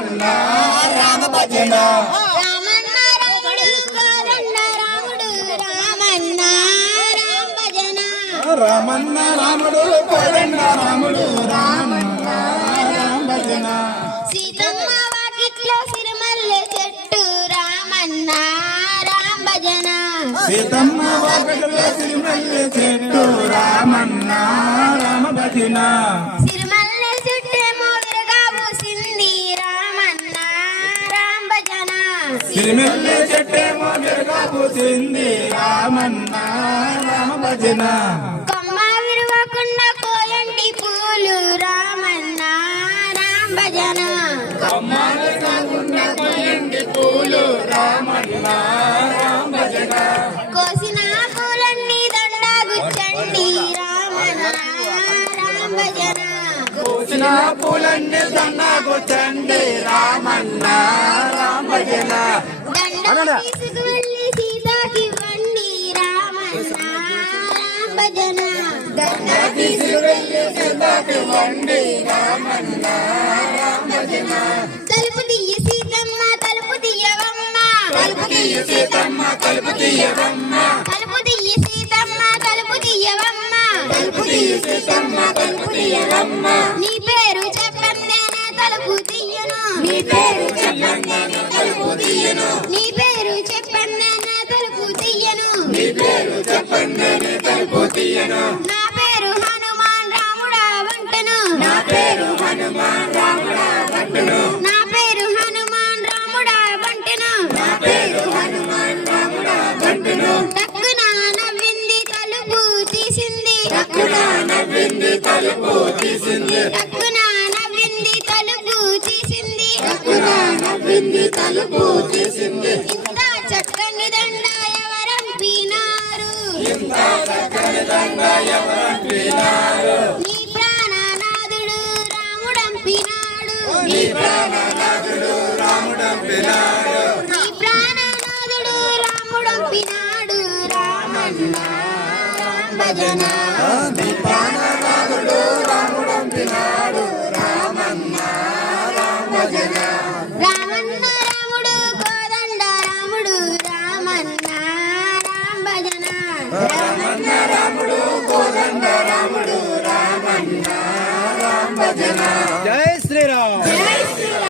రామన్న రామ భజన రామన్న రాముడు కోదండ రాముడు రామన్న రామ భజన రామన్న రాముడు కోదండ రాముడు రామన్న రామ భజన సీతమ్మ వాకిట్లో సిరిమల్లె చెట్టు రామన్న రామ భజన సీతమ్మ వాకిట్లో సిరిమల్లె చెట్టు రామన్న రామ భజన సిరిమల్లె చెట్టేమో విరగా పూసింది రామన్న రామ భజన సిరిమల్లె చెట్టేమో విరగా పూసింది రామన్న రామ భజన కొమ్మ విరవకుండా కోయండి పూలు రామన్న రామ భజన కొమ్మలు కాకుండా కోయండి పూలు రామన్న రామ భజన కోసిన పూలన్నీ దండా గుచ్చండి రామన్న రామ భజన కోసిన పూలన్నీ దండగుచ్చండి రామన్న రామ భజన దండ తీసుకువెళ్ళి సీతాకివ్వండి రామన్న రామ భజన దండ తీసుకువెళ్ళి సీతాకివ్వండి రామన్న రామ భజన తలుపు తీయ సీతమ్మ తలుపు తీయవమ్మ తలుపు తీయ సీతమ్మ తలుపు తీయవమ్మ తలుపు తీయ సీతమ్మ తలుపు తీయవమ్మ తలుపు తీయ సీతమ్మ తలుపు తీయవమ్మ నీ పేరు చెప్పందేనే తలుపు తీయను నీ పేరు చెప్పండి తలుపు తీయను నీ పేరు చెప్పందేనే తలుపు తీయను నీ పేరు చెప్పండి తలుపు తీయను నా పేరు హనుమాన్ రాముడా వంటను నా పేరు హనుమాన్ రాముడా భట్టును నా పేరు హనుమాన్ రాముడా వంటను నా పేరు హనుమాన్ రాముడా భట్టును టక్కున నవ్వింది తలుపు తీసింది టక్కున నవ్వింది తలుపు తీసింది టక్కున నవ్వింది తలుపు తీసింది టక్కున నవ్వింది తలుపు తీసింది ఇంత చక్కని దండ ఎవరంపినారు ఇంత చక్కని దండ ఎవరంపినారు నీ ప్రాణనాథుడు రాముడంపినాడు నీ ప్రాణనాథుడు రాముడంపినాడు నీ ప్రాణనాథుడు రాముడంపినాడు రామన్న రామ భజన నీ ప్రాణనాథుడు